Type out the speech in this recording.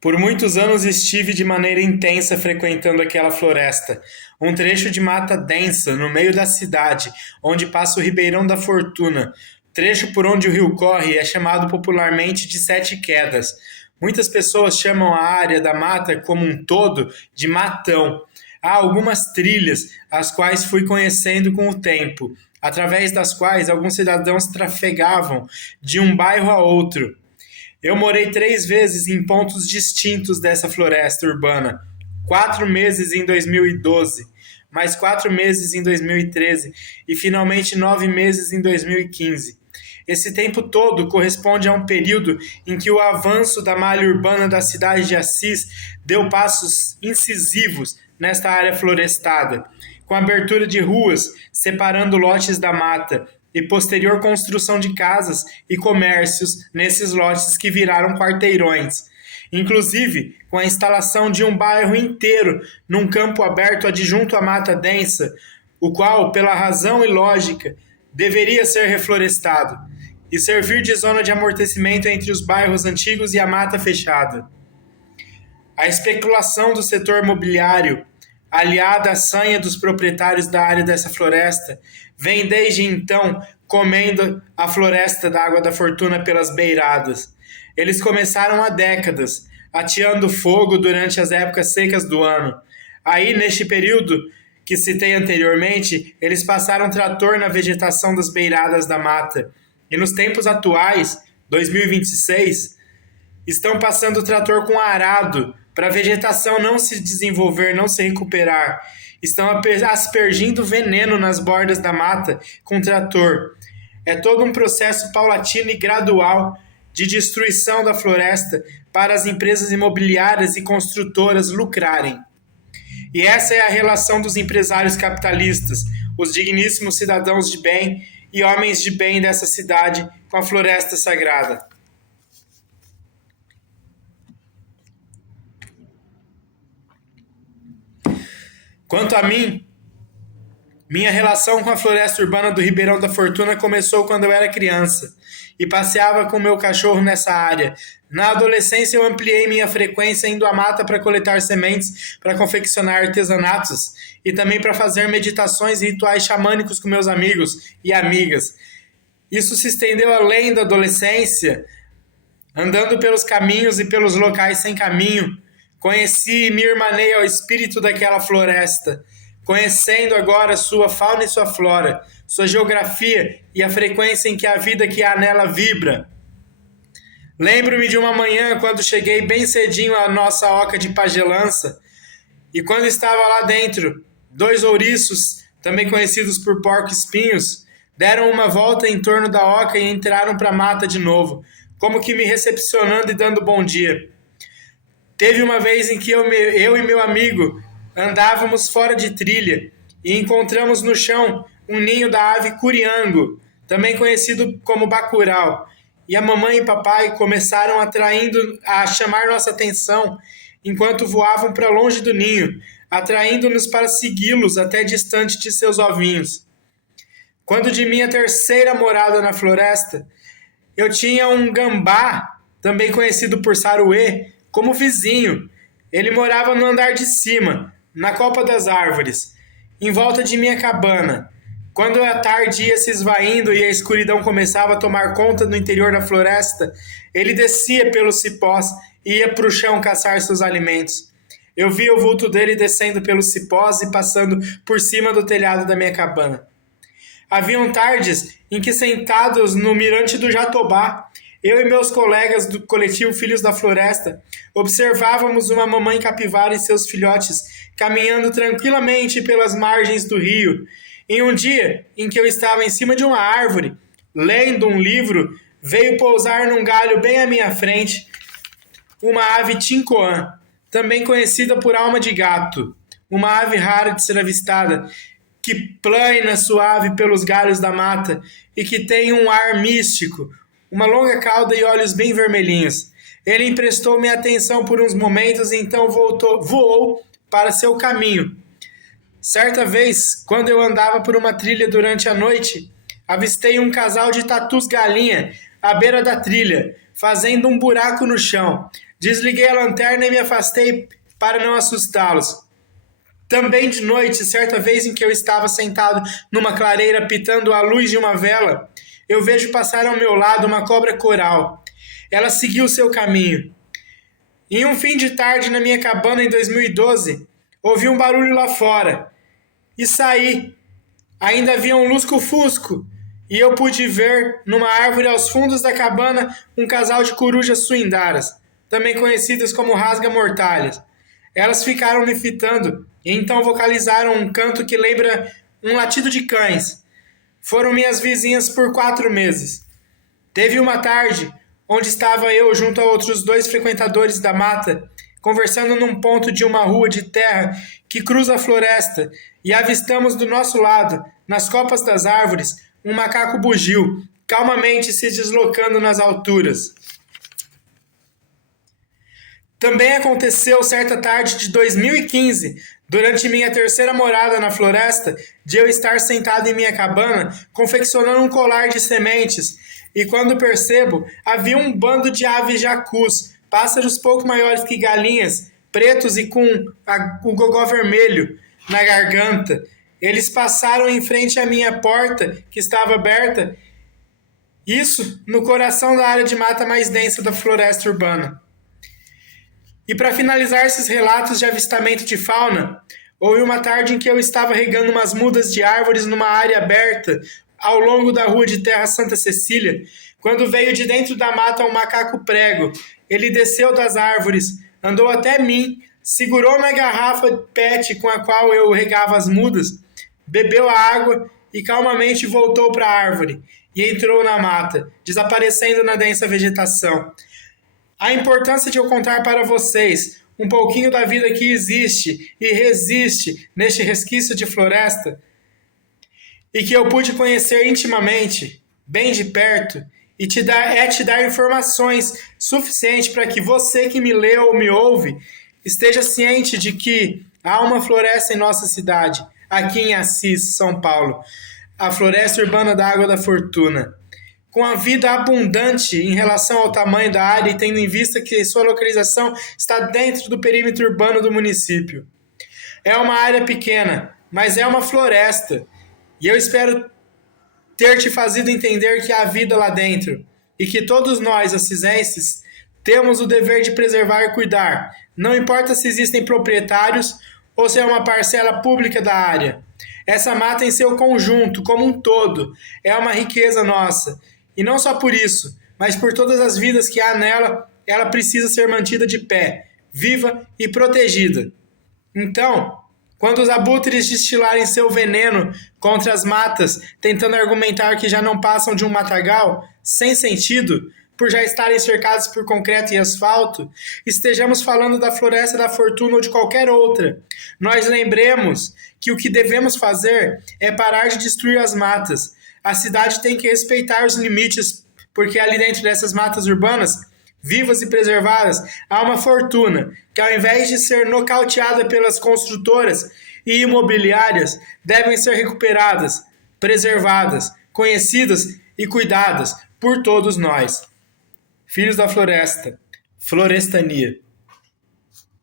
Por muitos anos estive de maneira intensa frequentando aquela floresta, um trecho de mata densa no meio da cidade, onde passa o Ribeirão da Fortuna. Trecho por onde o rio corre é chamado popularmente de Sete Quedas. Muitas pessoas chamam a área da mata como um todo de matão. Há algumas trilhas, as quais fui conhecendo com o tempo, através das quais alguns cidadãos trafegavam de um bairro a outro. Eu morei 3 vezes em pontos distintos dessa floresta urbana. 4 meses em 2012, mais 4 meses em 2013 e finalmente 9 meses em 2015. Esse tempo todo corresponde a um período em que o avanço da malha urbana da cidade de Assis deu passos incisivos nesta área florestada, com abertura de ruas separando lotes da mata e posterior construção de casas e comércios nesses lotes que viraram quarteirões, inclusive com a instalação de um bairro inteiro num campo aberto adjunto à mata densa, o qual, pela razão e lógica, deveria ser reflorestado e servir de zona de amortecimento entre os bairros antigos e a mata fechada. A especulação do setor imobiliário, aliada à sanha dos proprietários da área dessa floresta, vem desde então comendo a floresta da Água da Fortuna pelas beiradas. Eles começaram há décadas, ateando fogo durante as épocas secas do ano. Aí, neste período que citei anteriormente, eles passaram trator na vegetação das beiradas da mata. E nos tempos atuais, 2026, estão passando trator com arado para a vegetação não se desenvolver, não se recuperar. Estão aspergindo veneno nas bordas da mata com trator. É todo um processo paulatino e gradual de destruição da floresta para as empresas imobiliárias e construtoras lucrarem. E essa é a relação dos empresários capitalistas, os digníssimos cidadãos de bem e homens de bem dessa cidade com a floresta sagrada. Quanto a mim, minha relação com a floresta urbana do Ribeirão da Fortuna começou quando eu era criança e passeava com meu cachorro nessa área. Na adolescência eu ampliei minha frequência indo à mata para coletar sementes para confeccionar artesanatos e também para fazer meditações e rituais xamânicos com meus amigos e amigas. Isso se estendeu além da adolescência, andando pelos caminhos e pelos locais sem caminho. Conheci e me irmanei ao espírito daquela floresta, conhecendo agora sua fauna e sua flora, sua geografia e a frequência em que a vida que há nela vibra. Lembro-me de uma manhã quando cheguei bem cedinho à nossa oca de pagelança e quando estava lá dentro, 2 ouriços, também conhecidos por porco-espinhos, deram uma volta em torno da oca e entraram para a mata de novo, como que me recepcionando e dando bom dia. Teve uma vez em que eu e meu amigo andávamos fora de trilha e encontramos no chão um ninho da ave curiango, também conhecido como bacurau, e a mamãe e papai começaram a chamar nossa atenção enquanto voavam para longe do ninho, atraindo-nos para segui-los até distante de seus ovinhos. Quando de minha terceira morada na floresta, eu tinha um gambá, também conhecido por saruê, como vizinho. Ele morava no andar de cima, na copa das árvores, em volta de minha cabana. Quando a tarde ia se esvaindo e a escuridão começava a tomar conta do interior da floresta, ele descia pelos cipós e ia para o chão caçar seus alimentos. Eu via o vulto dele descendo pelos cipós e passando por cima do telhado da minha cabana. Haviam tardes em que, sentados no mirante do Jatobá, eu e meus colegas do coletivo Filhos da Floresta observávamos uma mamãe capivara e seus filhotes caminhando tranquilamente pelas margens do rio. Em um dia em que eu estava em cima de uma árvore, lendo um livro, veio pousar num galho bem à minha frente uma ave tincoã, também conhecida por alma de gato, uma ave rara de ser avistada, que plana suave pelos galhos da mata e que tem um ar místico, uma longa cauda e olhos bem vermelhinhos. Ele emprestou-me atenção por uns momentos e então voou para seu caminho. Certa vez, quando eu andava por uma trilha durante a noite, avistei um casal de tatus-galinha à beira da trilha, fazendo um buraco no chão. Desliguei a lanterna e me afastei para não assustá-los. Também de noite, certa vez em que eu estava sentado numa clareira pitando a luz de uma vela, eu vejo passar ao meu lado uma cobra coral. Ela seguiu seu caminho. Em um fim de tarde na minha cabana em 2012, ouvi um barulho lá fora e saí. Ainda havia um lusco-fusco e eu pude ver, numa árvore aos fundos da cabana, um casal de corujas suindaras, também conhecidas como rasga-mortalhas. Elas ficaram me fitando e então vocalizaram um canto que lembra um latido de cães. Foram minhas vizinhas por 4 meses. Teve uma tarde onde estava eu junto a outros 2 frequentadores da mata, conversando num ponto de uma rua de terra que cruza a floresta, e avistamos do nosso lado, nas copas das árvores, um macaco bugio, calmamente se deslocando nas alturas. Também aconteceu certa tarde de 2015, durante minha terceira morada na floresta, de eu estar sentado em minha cabana, confeccionando um colar de sementes, e quando percebo, havia um bando de aves jacus, pássaros pouco maiores que galinhas, pretos e com o gogó vermelho na garganta. Eles passaram em frente à minha porta, que estava aberta, isso no coração da área de mata mais densa da floresta urbana. E para finalizar esses relatos de avistamento de fauna, houve uma tarde em que eu estava regando umas mudas de árvores numa área aberta ao longo da rua de terra Santa Cecília, quando veio de dentro da mata um macaco prego. Ele desceu das árvores, andou até mim, segurou na garrafa PET com a qual eu regava as mudas, bebeu a água e calmamente voltou para a árvore e entrou na mata, desaparecendo na densa vegetação. A importância de eu contar para vocês um pouquinho da vida que existe e resiste neste resquício de floresta e que eu pude conhecer intimamente, bem de perto, e te dar informações suficientes para que você que me lê ou me ouve esteja ciente de que há uma floresta em nossa cidade, aqui em Assis, São Paulo, a Floresta Urbana da Água da Fortuna. Com a vida abundante em relação ao tamanho da área e tendo em vista que sua localização está dentro do perímetro urbano do município. É uma área pequena, mas é uma floresta. E eu espero ter te fazido entender que há vida lá dentro e que todos nós, assisenses, temos o dever de preservar e cuidar. Não importa se existem proprietários ou se é uma parcela pública da área. Essa mata em seu conjunto, como um todo, é uma riqueza nossa. E não só por isso, mas por todas as vidas que há nela, ela precisa ser mantida de pé, viva e protegida. Então, quando os abutres destilarem seu veneno contra as matas, tentando argumentar que já não passam de um matagal, sem sentido, por já estarem cercados por concreto e asfalto, estejamos falando da Floresta da Fortuna ou de qualquer outra. Nós lembremos que o que devemos fazer é parar de destruir as matas. A cidade tem que respeitar os limites, porque ali dentro dessas matas urbanas, vivas e preservadas, há uma fortuna que, ao invés de ser nocauteada pelas construtoras e imobiliárias, devem ser recuperadas, preservadas, conhecidas e cuidadas por todos nós. Filhos da Floresta, Florestania.